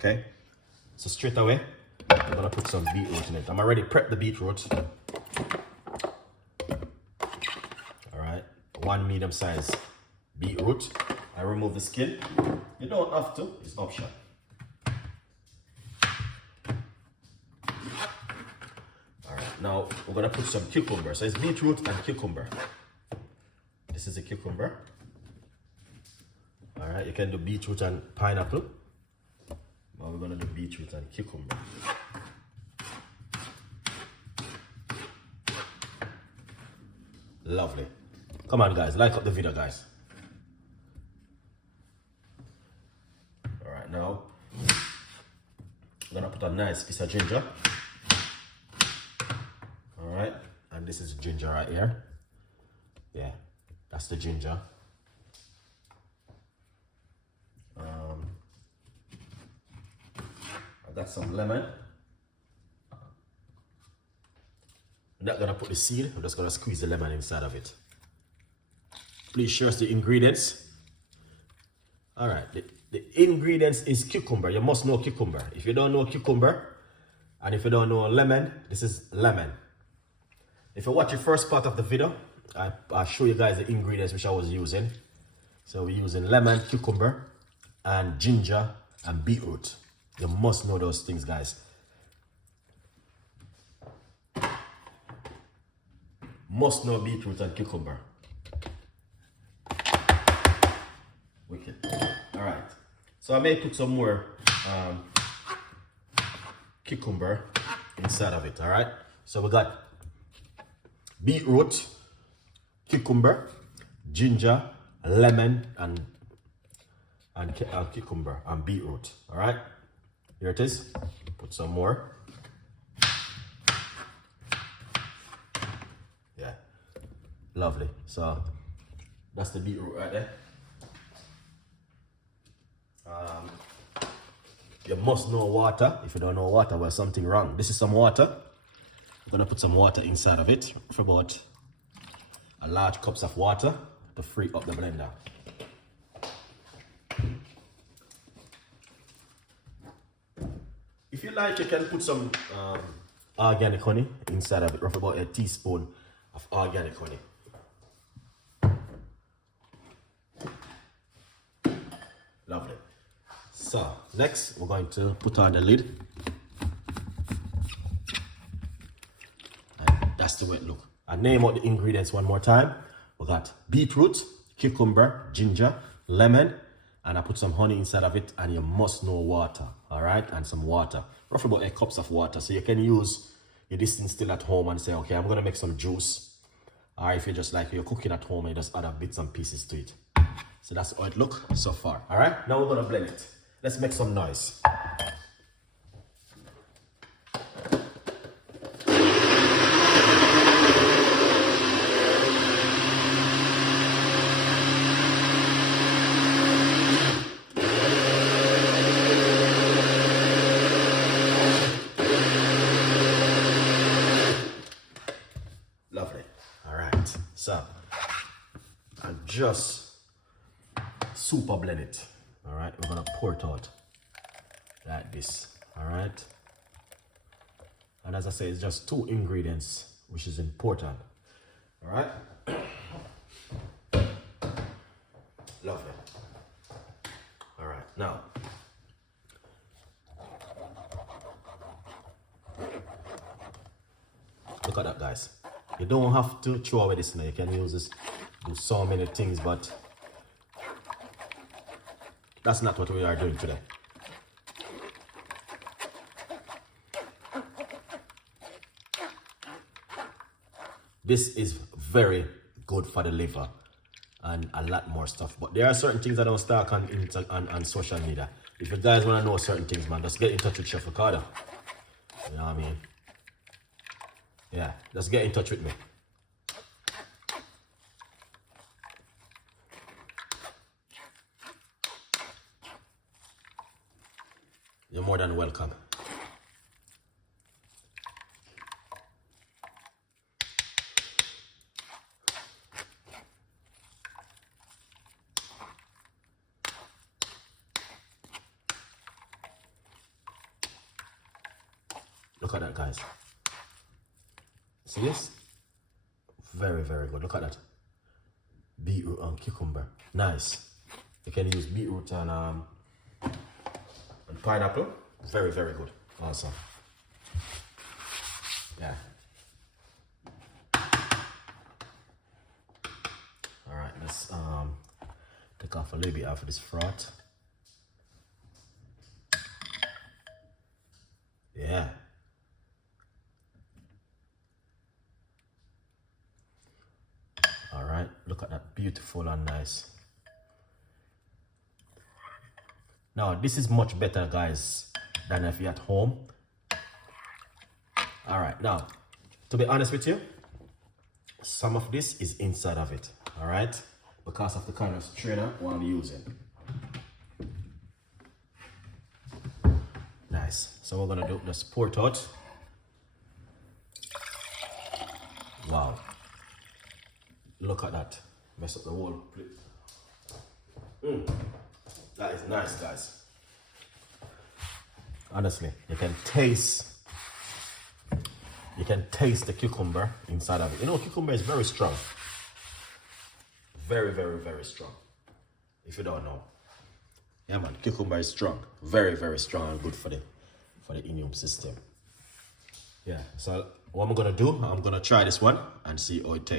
okay? So straight away, I'm gonna put some beetroot in it. I'm already prepped the beetroot. All right, 1 medium size beetroot. I remove the skin. You don't have to, it's optional. All right, now we're gonna put some cucumber. So it's beetroot and cucumber. This is a cucumber. All right, you can do beetroot and pineapple. Now we're gonna do beetroot and cucumber. Lovely. Come on guys, like up the video guys. All right, now I'm gonna put a nice piece of ginger. All right, and this is ginger right here. Yeah, that's the ginger. I got some lemon. I'm not gonna put the seed, I'm just gonna squeeze the lemon inside of it. Please share us the ingredients. All right, the ingredients is cucumber. You must know cucumber. If you don't know cucumber, and if you don't know lemon, this is lemon. If you watch the first part of the video, I'll show you guys the ingredients which I was using. So we're using lemon, cucumber, and ginger, and beetroot. You must know those things, guys. Must know beetroot and cucumber. Wicked. All right. So I may put some more cucumber inside of it. All right. So we got beetroot, cucumber, ginger, lemon, and cucumber and beetroot. All right. Here it is. Put some more. Yeah. Lovely. So that's the beetroot right there. You must know water. If you don't know water, well, something wrong. This is some water. I'm gonna put some water inside of it for about a large cups of water to free up the blender. If you like, you can put some organic honey inside of it, roughly about a teaspoon of organic honey. Lovely. So next we're going to put on the lid. And that's the way it looks. I name out the ingredients one more time. We got beetroot, cucumber, ginger, lemon, and I put some honey inside of it, and you must know water, all right? And some water, roughly about 8 cups of water. So you can use your distance still at home and say, okay, I'm gonna make some juice. Or if you just like you're cooking at home and you just add bits and pieces to it. So that's how it looks so far, all right? Now we're gonna blend it. Let's make some noise. Lovely. All right. So I just super blend it. All right. We're gonna pour it out like this. All right. And as I say, it's just 2 ingredients, which is important. All right. Lovely. All right. Now, look at that, guys. You don't have to throw away this now. You can use this, do so many things, but that's not what we are doing today. This is very good for the liver and a lot more stuff. But there are certain things I don't stock on social media. If you guys want to know certain things, man, just get in touch with Chef Ricardo. You know what I mean? Yeah, just get in touch with me. You're more than welcome. Look at that, guys. See this? Very, very good. Look at that. Beetroot and cucumber. Nice. You can use beetroot and pineapple. Very, very good. Awesome. Yeah. All right, let's take off a little bit after this froth. Yeah. All right, look at that, beautiful and nice. Now, this is much better, guys, than if you're at home. All right, now, to be honest with you, some of this is inside of it, all right? Because of the kind of strainer I'm using. Nice. So we're gonna do just pour it out. Wow. Look at that. Mess up the whole plate. That is nice, guys. Honestly, you can taste the cucumber inside of it. You know, cucumber is very strong. Very, very, very strong. If you don't know. Yeah, man, cucumber is strong. Very, very strong and good for the immune system. Yeah, so what I'm gonna do, I'm gonna try this one and see how it tastes.